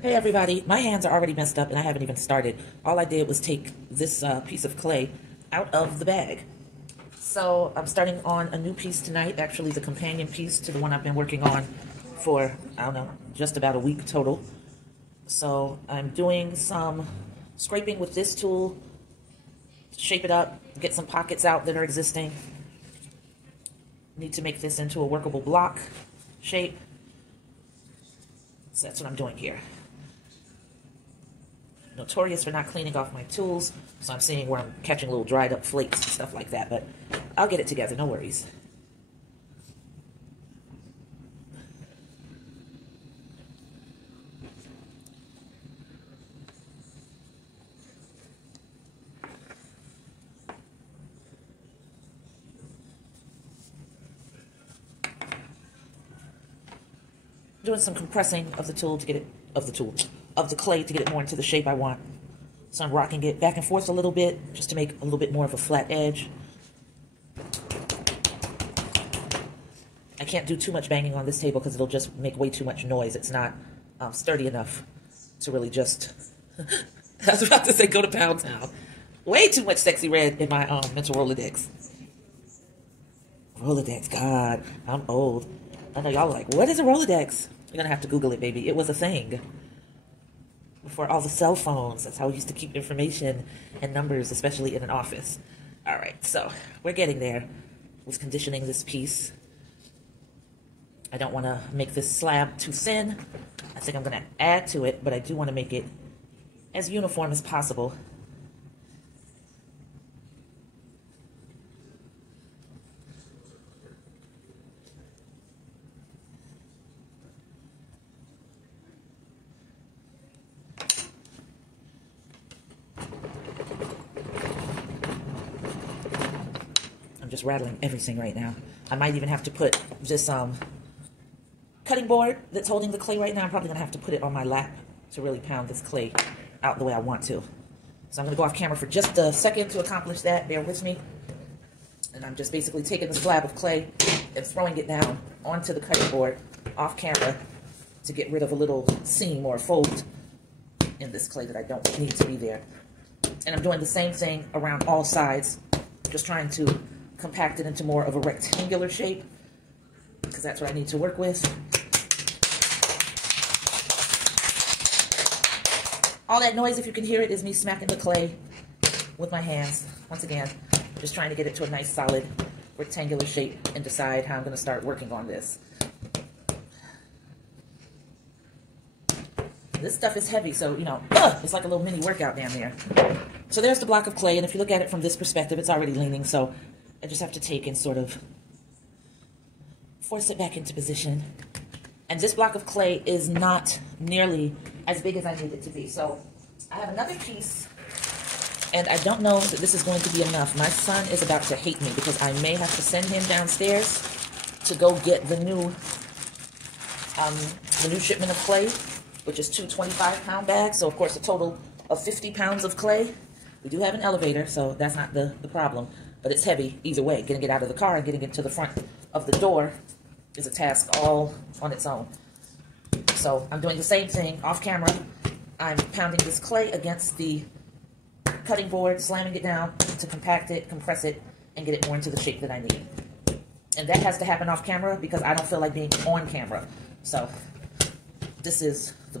Hey everybody, my hands are already messed up and I haven't even started. All I did was take this piece of clay out of the bag. So I'm starting on a new piece tonight, actually the companion piece to the one I've been working on for, I don't know, just about a week total. So I'm doing some scraping with this tool to shape it up, get some pockets out that are existing. Need to make this into a workable block shape. So that's what I'm doing here. Notorious for not cleaning off my tools, so I'm seeing where I'm catching little dried up flakes and stuff like that, but I'll get it together, no worries. Doing some compressing of the tool to get it, of the clay to get it more into the shape I want. So I'm rocking it back and forth a little bit, just to make a little bit more of a flat edge. I can't do too much banging on this table because it'll just make way too much noise. It's not sturdy enough to really just, I was about to say go to Pound Town. Way too much sexy red in my mental Rolodex. Rolodex, God, I'm old. I know y'all are like, what is a Rolodex? You're gonna have to Google it, baby. It was a thing. Before all the cell phones, that's how we used to keep information and numbers, especially in an office. All right, so we're getting there with conditioning this piece. I don't want to make this slab too thin. I think I'm going to add to it, but I do want to make it as uniform as possible. I'm just rattling everything right now. I might even have to put this cutting board that's holding the clay right now. I'm probably gonna have to put it on my lap to really pound this clay out the way I want to. So I'm gonna go off camera for just a second to accomplish that. Bear with me. And I'm just basically taking the slab of clay and throwing it down onto the cutting board off camera to get rid of a little seam or fold in this clay that I don't need to be there. And I'm doing the same thing around all sides, just trying to compact it into more of a rectangular shape because that's what I need to work with. All that noise, if you can hear it, is me smacking the clay with my hands. Once again, just trying to get it to a nice solid rectangular shape and decide how I'm going to start working on this. This stuff is heavy, so, you know, it's like a little mini workout down there. So there's the block of clay, and if you look at it from this perspective, it's already leaning, so I just have to take and sort of force it back into position. And this block of clay is not nearly as big as I need it to be. So I have another piece, and I don't know that this is going to be enough. My son is about to hate me because I may have to send him downstairs to go get the new shipment of clay, which is two 25-pound bags. So of course a total of 50 pounds of clay. We do have an elevator, so that's not the problem. But it's heavy either way. Getting it out of the car and getting it to the front of the door is a task all on its own. So I'm doing the same thing off camera. I'm pounding this clay against the cutting board, slamming it down to compact it, compress it, and get it more into the shape that I need. And that has to happen off camera because I don't feel like being on camera. So this is the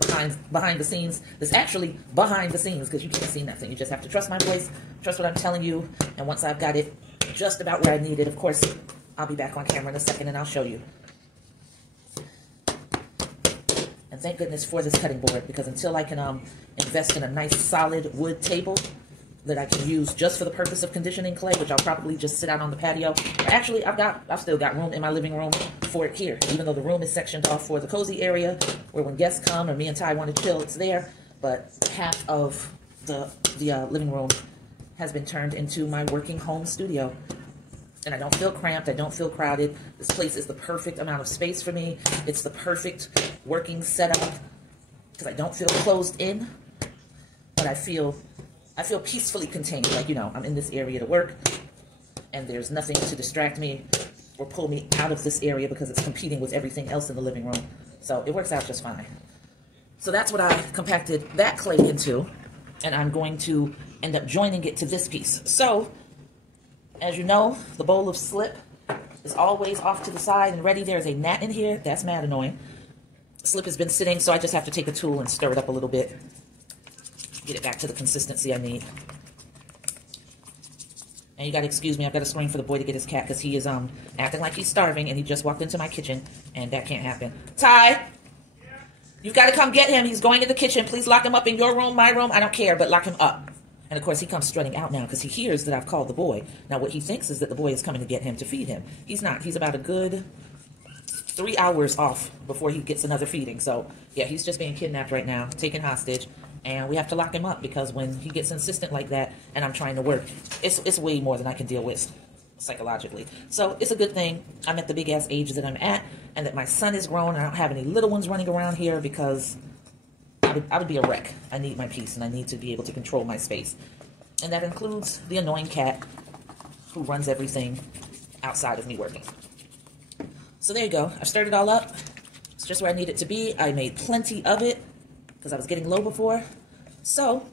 behind the scenes. This is actually behind the scenes because you can't see nothing. You just have to trust my voice, trust what I'm telling you, and once I've got it just about where I need it, of course, I'll be back on camera in a second and I'll show you. And thank goodness for this cutting board because until I can invest in a nice solid wood table that I can use just for the purpose of conditioning clay, which I'll probably just sit out on the patio. Actually, I've still got room in my living room for it here, even though the room is sectioned off for the cozy area where when guests come or me and Ty want to chill, it's there. But half of the living room has been turned into my working home studio. And I don't feel cramped. I don't feel crowded. This place is the perfect amount of space for me. It's the perfect working setup because I don't feel closed in, but I feel peacefully contained. Like, you know, I'm in this area to work and there's nothing to distract me or pull me out of this area because it's competing with everything else in the living room. So it works out just fine. So that's what I compacted that clay into, and I'm going to end up joining it to this piece. So, as you know, the bowl of slip is always off to the side and ready. There's a gnat in here. That's mad annoying. Slip has been sitting, so I just have to take a tool and stir it up a little bit. Get it back to the consistency I need. And you got to excuse me, I've got to scream for the boy to get his cat because he is acting like he's starving, and he just walked into my kitchen, and that can't happen. Ty! You've got to come get him. He's going in the kitchen. Please lock him up in your room, my room. I don't care, but lock him up. And, of course, he comes strutting out now because he hears that I've called the boy. Now, what he thinks is that the boy is coming to get him to feed him. He's not. He's about a good 3 hours off before he gets another feeding. So, yeah, he's just being kidnapped right now, taken hostage. And we have to lock him up because when he gets insistent like that and I'm trying to work, it's way more than I can deal with psychologically. So it's a good thing I'm at the big ass age that I'm at, and that my son is grown and I don't have any little ones running around here, because I would be a wreck. I need my peace, and I need to be able to control my space. And that includes the annoying cat who runs everything outside of me working. So there you go. I've stirred it all up. It's just where I need it to be. I made plenty of it because I was getting low before. So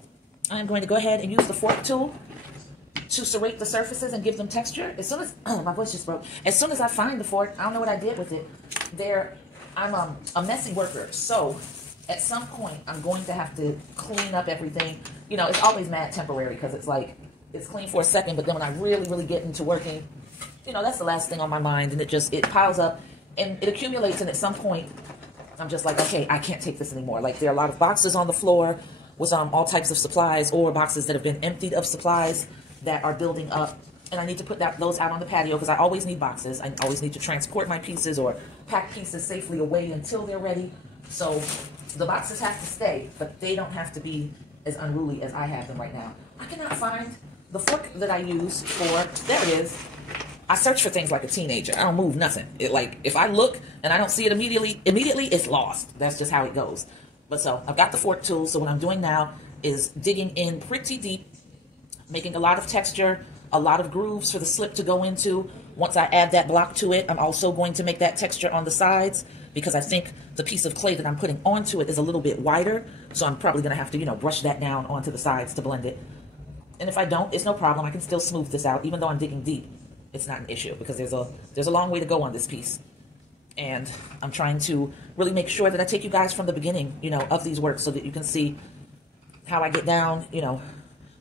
I'm going to go ahead and use the fork tool to serrate the surfaces and give them texture. As soon as, my voice just broke. As soon as I find the fork, I don't know what I did with it. I'm a messy worker, so at some point I'm going to have to clean up everything. You know, it's always mad temporary because it's like, it's clean for a second, but then when I really get into working, you know, that's the last thing on my mind, and it piles up and it accumulates, and at some point I'm just like, okay, I can't take this anymore. Like, there are a lot of boxes on the floor with all types of supplies, or boxes that have been emptied of supplies that are building up, and I need to put those out on the patio because I always need boxes. I always need to transport my pieces or pack pieces safely away until they're ready. So the boxes have to stay, but they don't have to be as unruly as I have them right now. I cannot find the fork that I use for, there it is. I search for things like a teenager. I don't move nothing. Like, if I look and I don't see it immediately, it's lost. That's just how it goes. But so I've got the fork tool. So what I'm doing now is digging in pretty deep, making a lot of texture, a lot of grooves for the slip to go into. Once I add that block to it, I'm also going to make that texture on the sides, because I think the piece of clay that I'm putting onto it is a little bit wider. So I'm probably going to have to, brush that down onto the sides to blend it. And if I don't, it's no problem. I can still smooth this out. Even though I'm digging deep, it's not an issue, because there's a long way to go on this piece. And I'm trying to really make sure that I take you guys from the beginning, of these works, so that you can see how I get down,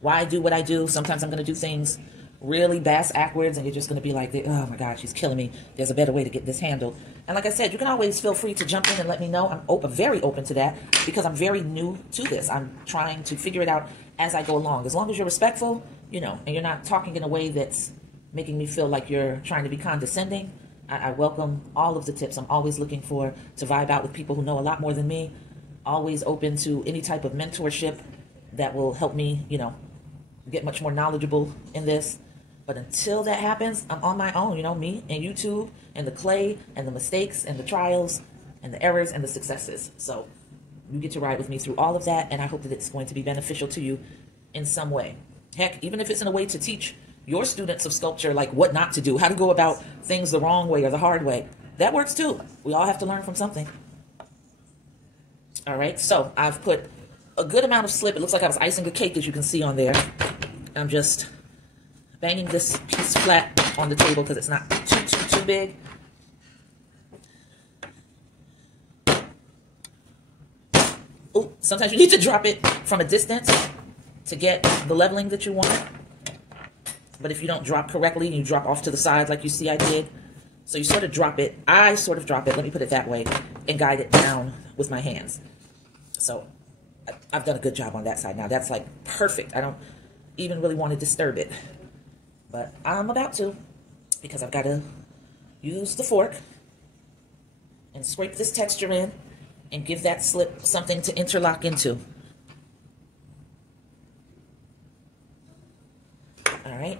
why I do what I do. Sometimes I'm going to do things really bass-ackwards, and you're just going to be like, oh my God, she's killing me. There's a better way to get this handled. And like I said, you can always feel free to jump in and let me know. I'm very open to that, because I'm very new to this. I'm trying to figure it out as I go along. As long as you're respectful, and you're not talking in a way that's making me feel like you're trying to be condescending, I welcome all of the tips. I'm always looking to vibe out with people who know a lot more than me. Always open to any type of mentorship that will help me, get much more knowledgeable in this. But until that happens, I'm on my own, me and YouTube and the clay and the mistakes and the trials and the errors and the successes. So you get to ride with me through all of that, and I hope that it's going to be beneficial to you in some way. Heck, even if it's in a way to teach your students of sculpture, like what not to do, how to go about things the wrong way or the hard way. That works too. We all have to learn from something. All right, so I've put a good amount of slip. It looks like I was icing a cake, as you can see on there. I'm just banging this piece flat on the table because it's not too big. Oh, sometimes you need to drop it from a distance to get the leveling that you want. But if you don't drop correctly and you drop off to the side like you see I did, so you sort of drop it, I sort of drop it, let me put it that way, and guide it down with my hands. So I've done a good job on that side now. That's like perfect. I don't even really want to disturb it. But I'm about to, because I've got to use the fork and scrape this texture in and give that slip something to interlock into. All right.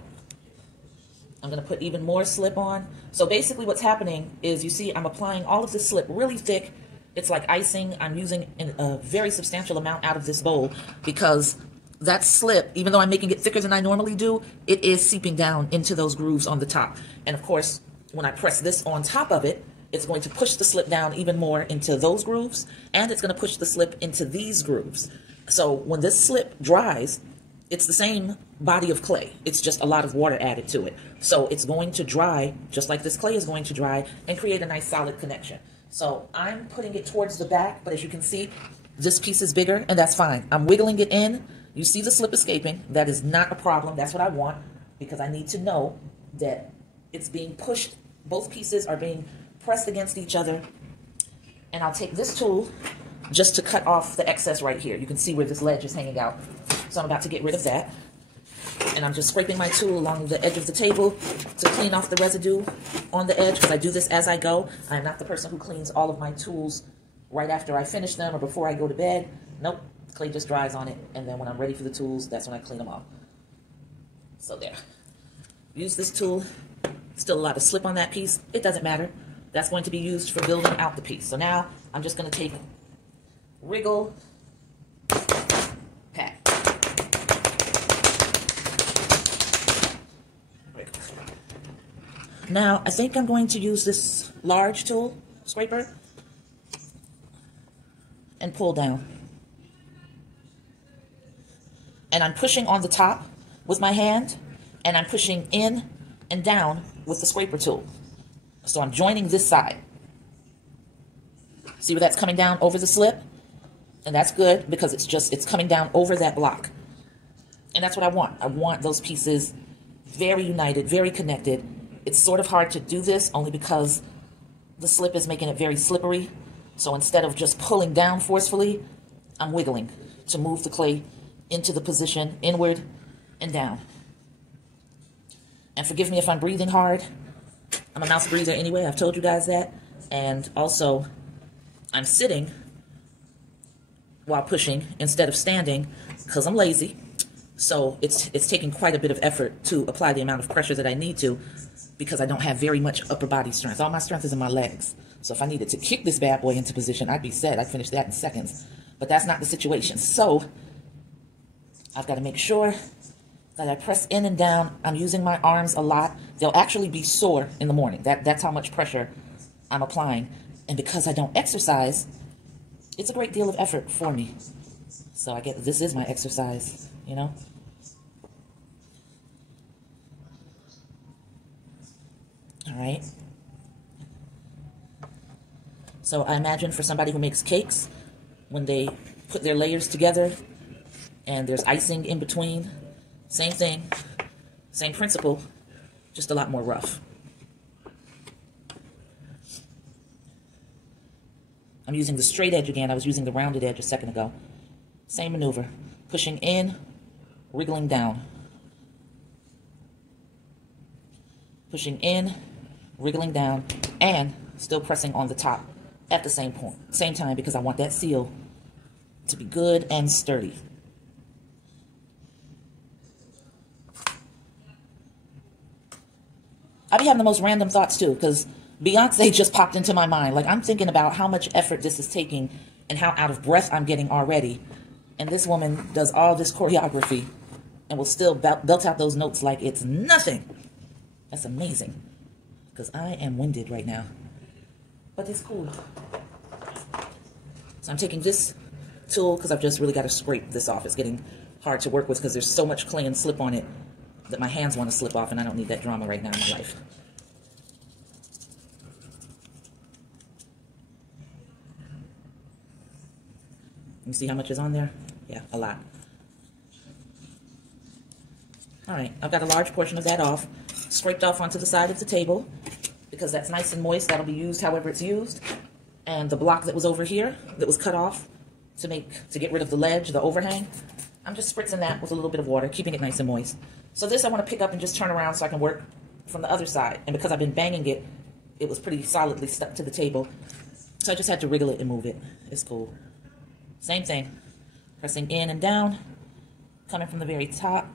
I'm going to put even more slip on. So basically what's happening is, you see I'm applying all of this slip really thick. It's like icing. I'm using a very substantial amount out of this bowl, because that slip, even though I'm making it thicker than I normally do, it is seeping down into those grooves on the top. And of course, when I press this on top of it, it's going to push the slip down even more into those grooves, and it's going to push the slip into these grooves. So when this slip dries, it's the same body of clay. It's just a lot of water added to it. So it's going to dry, just like this clay is going to dry, and create a nice solid connection. So I'm putting it towards the back, but as you can see, this piece is bigger, and that's fine. I'm wiggling it in. You see the slip escaping. That is not a problem. That's what I want, because I need to know that it's being pushed. Both pieces are being pressed against each other. And I'll take this tool just to cut off the excess right here. You can see where this ledge is hanging out. So I'm about to get rid of that. And I'm just scraping my tool along the edge of the table to clean off the residue on the edge, because I do this as I go. I'm not the person who cleans all of my tools right after I finish them or before I go to bed. Nope, clay just dries on it, and then when I'm ready for the tools, that's when I clean them off. So there. Use this tool. Still a lot of slip on that piece. It doesn't matter. That's going to be used for building out the piece. So now I'm just going to take wriggle, pat. Wriggle. Now I think I'm going to use this large tool, scraper, and pull down. And I'm pushing on the top with my hand, and I'm pushing in and down with the scraper tool. So I'm joining this side. See where that's coming down over the slip? And that's good, because it's coming down over that block. And that's what I want. I want those pieces very united, very connected. It's sort of hard to do this only because the slip is making it very slippery. So instead of just pulling down forcefully, I'm wiggling to move the clay into the position inward and down. And forgive me if I'm breathing hard. I'm a mouth breather anyway, I've told you guys that. And also, I'm sitting while pushing instead of standing because I'm lazy. So it's taking quite a bit of effort to apply the amount of pressure that I need to, because I don't have very much upper body strength. All my strength is in my legs. So if I needed to kick this bad boy into position, I'd be set. I'd finish that in seconds. But that's not the situation. So I've got to make sure that I press in and down. I'm using my arms a lot. They'll actually be sore in the morning. That's how much pressure I'm applying. And because I don't exercise, it's a great deal of effort for me. So I get this is my exercise, you know? All right. So I imagine for somebody who makes cakes, when they put their layers together and there's icing in between, same thing, same principle, just a lot more rough. I'm using the straight edge again. I was using the rounded edge a second ago. Same maneuver. Pushing in, wriggling down. Pushing in, wriggling down, and still pressing on the top at the same time, because I want that seal to be good and sturdy. I be having the most random thoughts too, because Beyonce just popped into my mind. Like, I'm thinking about how much effort this is taking and how out of breath I'm getting already. And this woman does all this choreography and will still belt out those notes like it's nothing. That's amazing, because I am winded right now. But it's cool. So I'm taking this tool because I've just really got to scrape this off. It's getting hard to work with because there's so much clay and slip on it that my hands want to slip off, and I don't need that drama right now in my life. You see how much is on there? Yeah, a lot. All right, I've got a large portion of that off, scraped off onto the side of the table, because that's nice and moist. That'll be used however it's used. And the block that was over here, that was cut off to get rid of the ledge, the overhang, I'm just spritzing that with a little bit of water, keeping it nice and moist. So this I want to pick up and just turn around so I can work from the other side. And because I've been banging it, it was pretty solidly stuck to the table. So I just had to wriggle it and move it. It's cool. Same thing. Pressing in and down, coming from the very top.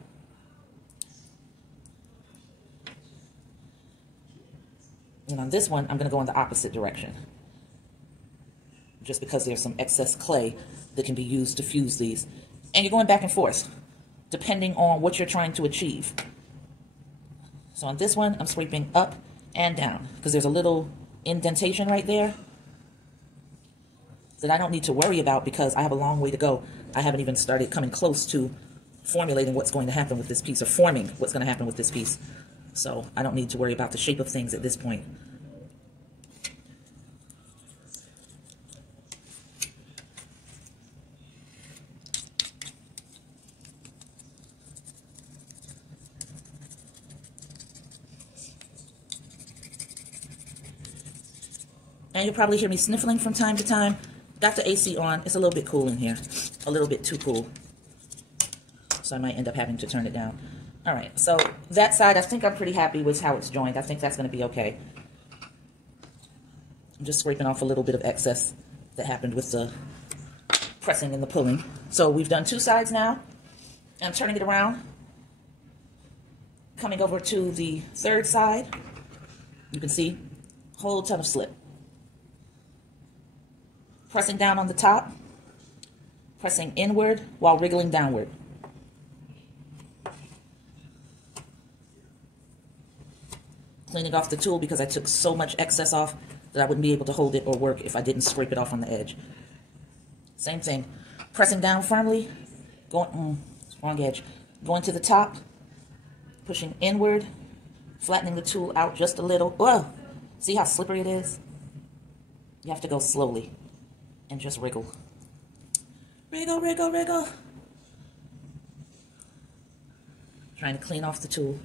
And on this one, I'm going to go in the opposite direction, just because there's some excess clay that can be used to fuse these. And you're going back and forth, depending on what you're trying to achieve. So on this one, I'm sweeping up and down, because there's a little indentation right there that I don't need to worry about because I have a long way to go. I haven't even started coming close to formulating what's going to happen with this piece, or forming what's going to happen with this piece. So I don't need to worry about the shape of things at this point. And you'll probably hear me sniffling from time to time. Got the AC on. It's a little bit cool in here. A little bit too cool. So I might end up having to turn it down. All right, so that side, I think I'm pretty happy with how it's joined. I think that's going to be okay. I'm just scraping off a little bit of excess that happened with the pressing and the pulling. So we've done 2 sides now. I'm turning it around. Coming over to the 3rd side. You can see a whole ton of slip. Pressing down on the top, pressing inward while wriggling downward. Cleaning off the tool because I took so much excess off that I wouldn't be able to hold it or work if I didn't scrape it off on the edge. Same thing. Pressing down firmly, going, wrong edge. Going to the top, pushing inward, flattening the tool out just a little. Whoa! See how slippery it is? You have to go slowly. And just wriggle. Wriggle, wriggle, wriggle. Trying to clean off the tool.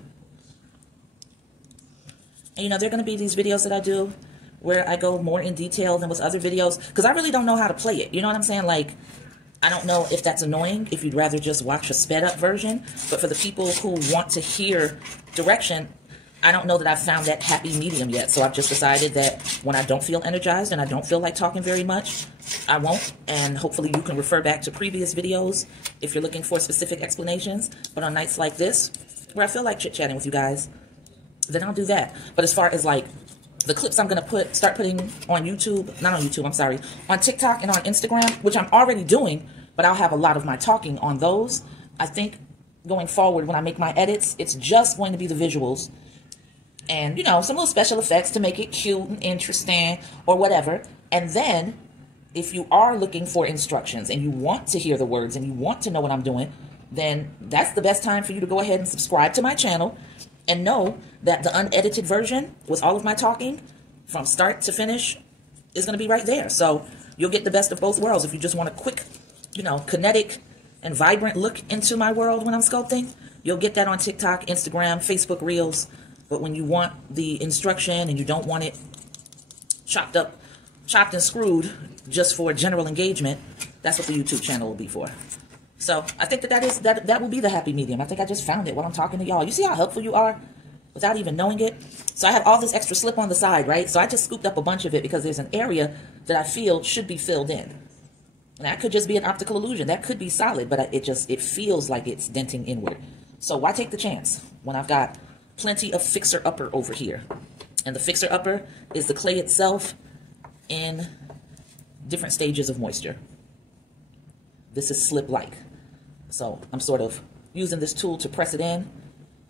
And you know, there are going to be these videos that I do where I go more in detail than with other videos, because I really don't know how to play it. You know what I'm saying? Like, I don't know if that's annoying, if you'd rather just watch a sped up version, but for the people who want to hear direction, I don't know that I've found that happy medium yet. So I've just decided that when I don't feel energized and I don't feel like talking very much, I won't. And hopefully you can refer back to previous videos if you're looking for specific explanations. But on nights like this, where I feel like chit-chatting with you guys, then I'll do that. But as far as like the clips I'm going to start putting on YouTube, not on YouTube, I'm sorry, on TikTok and on Instagram, which I'm already doing, but I'll have a lot of my talking on those. I think going forward when I make my edits, it's just going to be the visuals. And, you know, some little special effects to make it cute and interesting or whatever. And then, if you are looking for instructions and you want to hear the words and you want to know what I'm doing, then that's the best time for you to go ahead and subscribe to my channel and know that the unedited version with all of my talking from start to finish is going to be right there. So you'll get the best of both worlds. If you just want a quick, you know, kinetic and vibrant look into my world when I'm sculpting, you'll get that on TikTok, Instagram, Facebook Reels. But when you want the instruction and you don't want it chopped and screwed just for general engagement, that's what the YouTube channel will be for. So I think that will be the happy medium. I think I just found it while I'm talking to y'all. You see how helpful you are without even knowing it? So I have all this extra slip on the side, right? So I just scooped up a bunch of it because there's an area that I feel should be filled in. And that could just be an optical illusion. That could be solid, but it feels like it's denting inward. So why take the chance when I've got plenty of fixer-upper over here? And the fixer-upper is the clay itself in different stages of moisture. This is slip-like. So I'm sort of using this tool to press it in.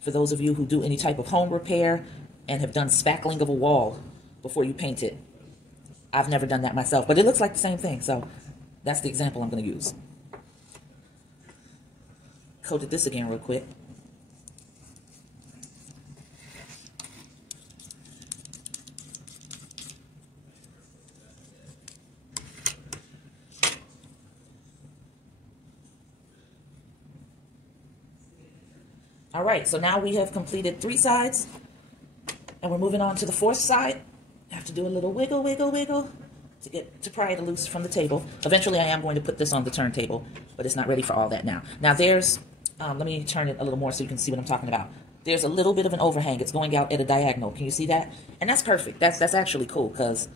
For those of you who do any type of home repair and have done spackling of a wall before you paint it. I've never done that myself, but it looks like the same thing. So that's the example I'm going to use. Coated this again real quick. All right, so now we have completed 3 sides, and we're moving on to the 4th side. I have to do a little wiggle, wiggle, wiggle to pry it loose from the table. Eventually, I am going to put this on the turntable, but it's not ready for all that now. Now, there's, let me turn it a little more so you can see what I'm talking about. There's a little bit of an overhang. It's going out at a diagonal. Can you see that? And that's perfect. That's actually cool because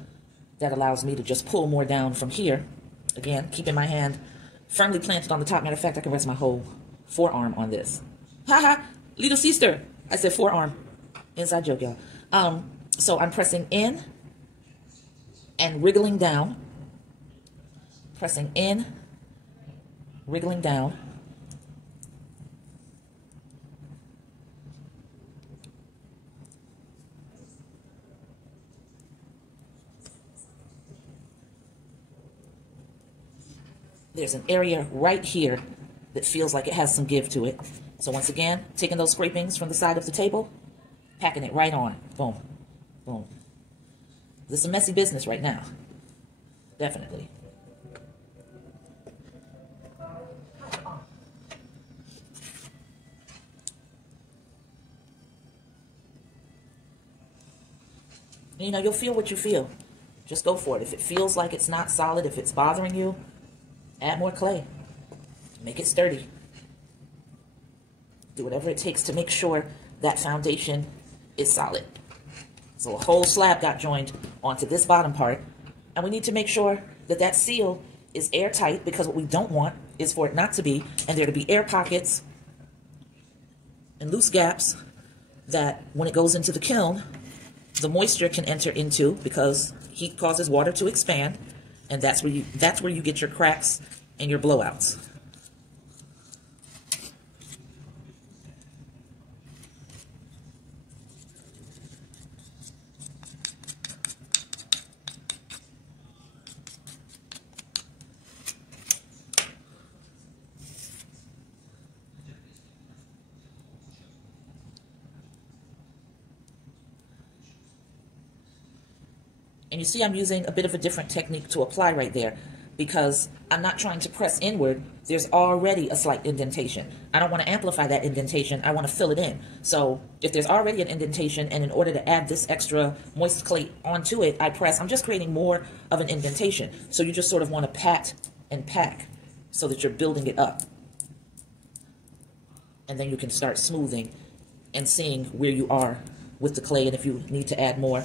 that allows me to just pull more down from here. Again, keeping my hand firmly planted on the top. Matter of fact, I can rest my whole forearm on this. Haha, little sister. I said forearm. Inside joke, y'all. So I'm pressing in and wriggling down. Pressing in, wriggling down. there's an area right here that feels like it has some give to it. So once again, taking those scrapings from the side of the table, packing it right on. Boom, boom. This is a messy business right now. Definitely. You know, you'll feel what you feel. Just go for it. If it feels like it's not solid, if it's bothering you, add more clay. Make it sturdy. Do whatever it takes to make sure that foundation is solid. So a whole slab got joined onto this bottom part, and we need to make sure that that seal is airtight, because what we don't want is for it not to be, and there to be air pockets and loose gaps that when it goes into the kiln, the moisture can enter into, because heat causes water to expand, and that's where you get your cracks and your blowouts. And you see I'm using a bit of a different technique to apply right there, because I'm not trying to press inward. There's already a slight indentation. I don't want to amplify that indentation. I want to fill it in. So if there's already an indentation, and in order to add this extra moist clay onto it, I press, I'm just creating more of an indentation. So you just sort of want to pat and pack so that you're building it up. And then you can start smoothing and seeing where you are with the clay, and if you need to add more.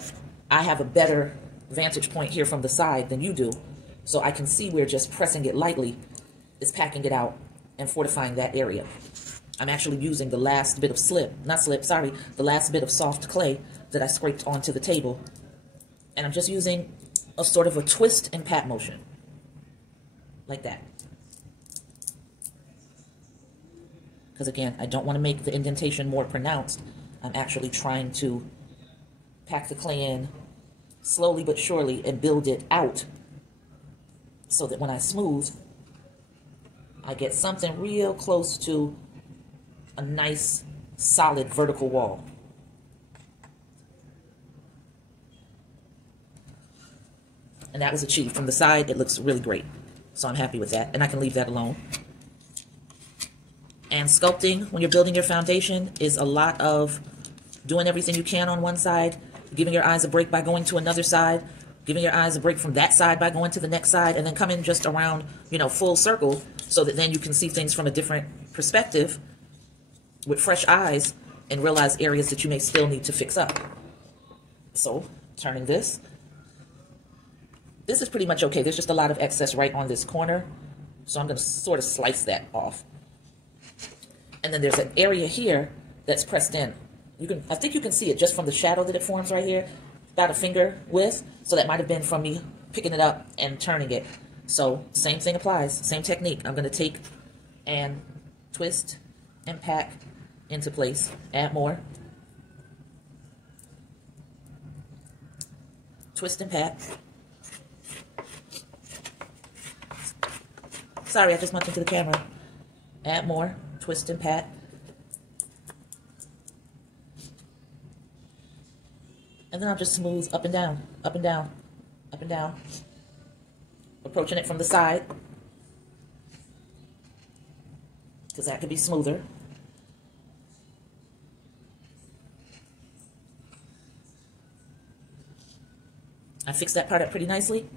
I have a better vantage point here from the side than you do, so I can see where just pressing it lightly is packing it out and fortifying that area. I'm actually using the last bit of the last bit of soft clay that I scraped onto the table, and I'm just using a sort of a twist and pat motion, like that. Because again, I don't want to make the indentation more pronounced. I'm actually trying to pack the clay in slowly but surely and build it out, so that when I smooth, I get something real close to a nice, solid vertical wall. And that was achieved. From the side, it looks really great. So I'm happy with that, and I can leave that alone. And sculpting, when you're building your foundation, is a lot of doing everything you can on one side, giving your eyes a break by going to another side, giving your eyes a break from that side by going to the next side, and then coming just around, you know, full circle, so that then you can see things from a different perspective with fresh eyes and realize areas that you may still need to fix up. So, turning this. This is pretty much okay. There's just a lot of excess right on this corner, so I'm going to sort of slice that off. And then there's an area here that's pressed in. I think you can see it just from the shadow that it forms right here, about a finger width. So that might have been from me picking it up and turning it. So same thing applies, same technique. I'm going to take and twist and pack into place. Add more. Twist and pack. Sorry, I just went into the camera. Add more. Twist and pat. And then I'll just smooth up and down, up and down, up and down. Approaching it from the side, because that could be smoother. I fixed that part up pretty nicely.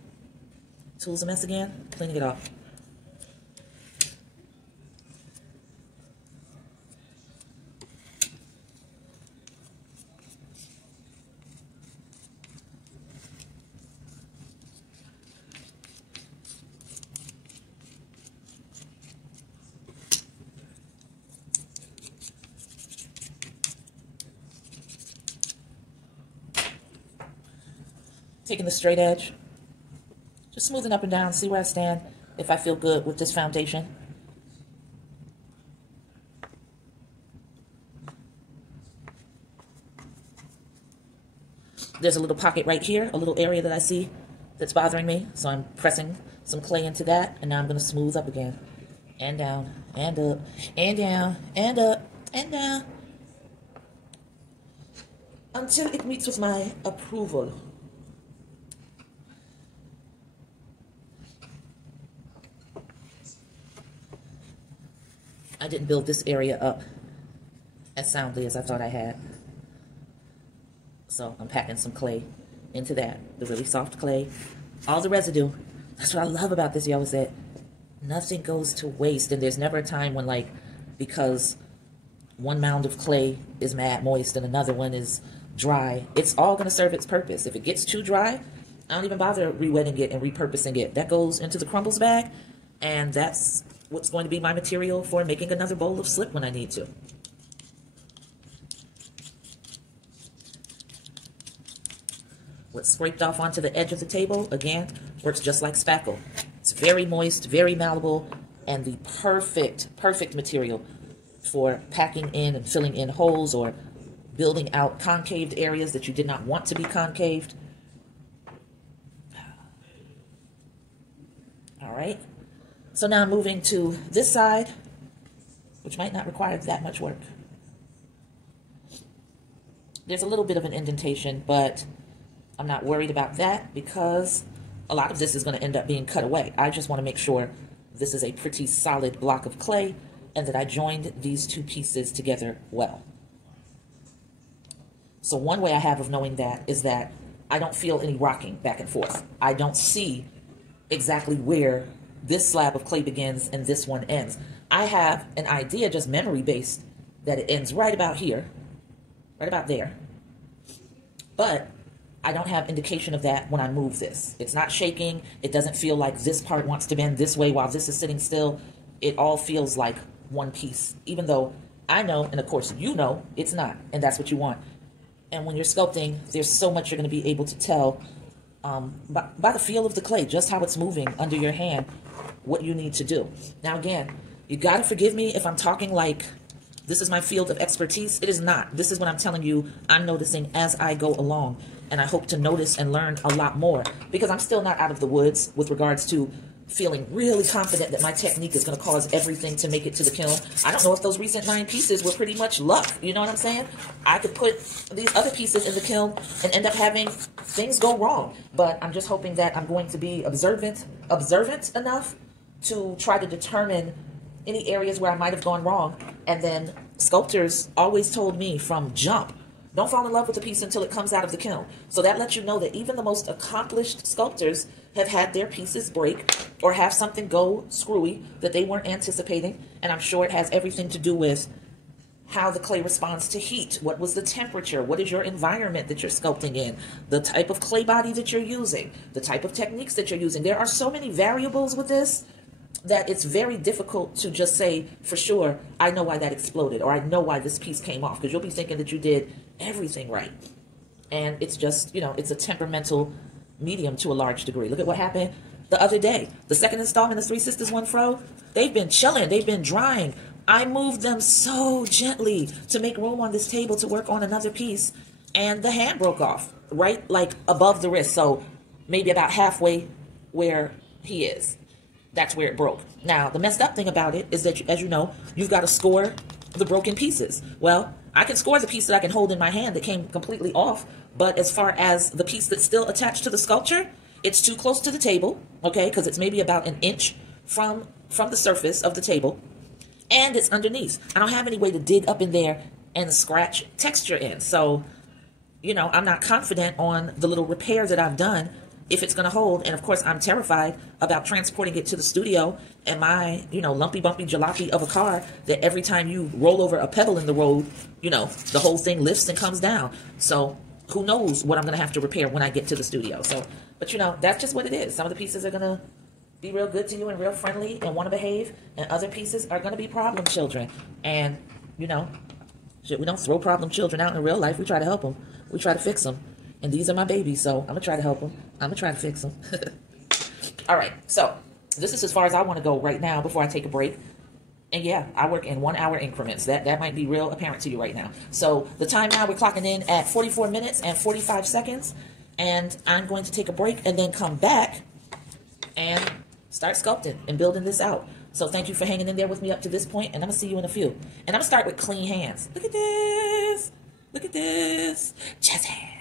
Tool's a mess again, cleaning it off. Taking the straight edge, just smoothing up and down, see where I stand, if I feel good with this foundation. There's a little pocket right here, a little area that I see that's bothering me, so I'm pressing some clay into that, and now I'm going to smooth up again. And down, and up, and down, and up, and down. Until it meets with my approval. I didn't build this area up as soundly as I thought I had. So I'm packing some clay into that, the really soft clay. All the residue. That's what I love about this, y'all, is that nothing goes to waste. And there's never a time when, like, because one mound of clay is mad moist and another one is dry, it's all going to serve its purpose. If it gets too dry, I don't even bother re-wetting it and repurposing it. That goes into the crumbles bag, and that's what's going to be my material for making another bowl of slip when I need to. What's scraped off onto the edge of the table, again, works just like spackle. It's very moist, very malleable, and the perfect material for packing in and filling in holes or building out concaved areas that you did not want to be concaved. All right. So now I'm moving to this side, which might not require that much work. There's a little bit of an indentation, but I'm not worried about that because a lot of this is going to end up being cut away. I just want to make sure this is a pretty solid block of clay and that I joined these two pieces together well. So one way I have of knowing that is that I don't feel any rocking back and forth. I don't see exactly where this slab of clay begins and this one ends. I have an idea, just memory-based, that it ends right about here, right about there. But I don't have indication of that when I move this. It's not shaking. It doesn't feel like this part wants to bend this way while this is sitting still. It all feels like one piece, even though I know, and of course you know, it's not, and that's what you want. And when you're sculpting, there's so much you're going to be able to tell by the feel of the clay, just how it's moving under your hand, what you need to do. Now again, you got to forgive me if I'm talking like this is my field of expertise. It is not. This is what I'm telling you I'm noticing as I go along. And I hope to notice and learn a lot more because I'm still not out of the woods with regards to feeling really confident that my technique is going to cause everything to make it to the kiln. I don't know if those recent 9 pieces were pretty much luck. You know what I'm saying? I could put these other pieces in the kiln and end up having things go wrong. But I'm just hoping that I'm going to be observant enough to try to determine any areas where I might have gone wrong. And then sculptors always told me from jump, don't fall in love with a piece until it comes out of the kiln. So that lets you know that even the most accomplished sculptors have had their pieces break or have something go screwy that they weren't anticipating. And I'm sure it has everything to do with how the clay responds to heat. What was the temperature? What is your environment that you're sculpting in? The type of clay body that you're using, the type of techniques that you're using. There are so many variables with this that it's very difficult to just say, for sure, I know why that exploded, or I know why this piece came off, because you'll be thinking that you did everything right. And it's just, you know, it's a temperamental medium to a large degree. Look at what happened the other day. The second installment of Three Sisters, One Fro, they've been chilling, they've been drying. I moved them so gently to make room on this table to work on another piece, and the hand broke off, right, like above the wrist, so maybe about halfway where he is. That's where it broke. Now, the messed up thing about it is that, as you know, you've got to score the broken pieces. Well, I can score the piece that I can hold in my hand that came completely off, but as far as the piece that's still attached to the sculpture, it's too close to the table, okay, because it's maybe about an inch from the surface of the table, and it's underneath. I don't have any way to dig up in there and scratch texture in, so, you know, I'm not confident on the little repair that I've done if it's going to hold. And of course, I'm terrified about transporting it to the studio and my, you know, lumpy bumpy jalopy of a car that every time you roll over a pebble in the road, you know, the whole thing lifts and comes down. So who knows what I'm going to have to repair when I get to the studio. So, but you know, that's just what it is. Some of the pieces are going to be real good to you and real friendly and want to behave, and other pieces are going to be problem children. And, you know, shit, we don't throw problem children out in real life. We try to help them. We try to fix them. And these are my babies, so I'm going to try to help them. I'm going to try to fix them. All right, so this is as far as I want to go right now before I take a break. And yeah, I work in 1 hour increments. That might be real apparent to you right now. So the time now, we're clocking in at 44 minutes and 45 seconds. And I'm going to take a break and then come back and start sculpting and building this out. So thank you for hanging in there with me up to this point, and I'm gonna see you in a few. And I'm gonna start with clean hands. Look at this. Look at this. Jazz hands.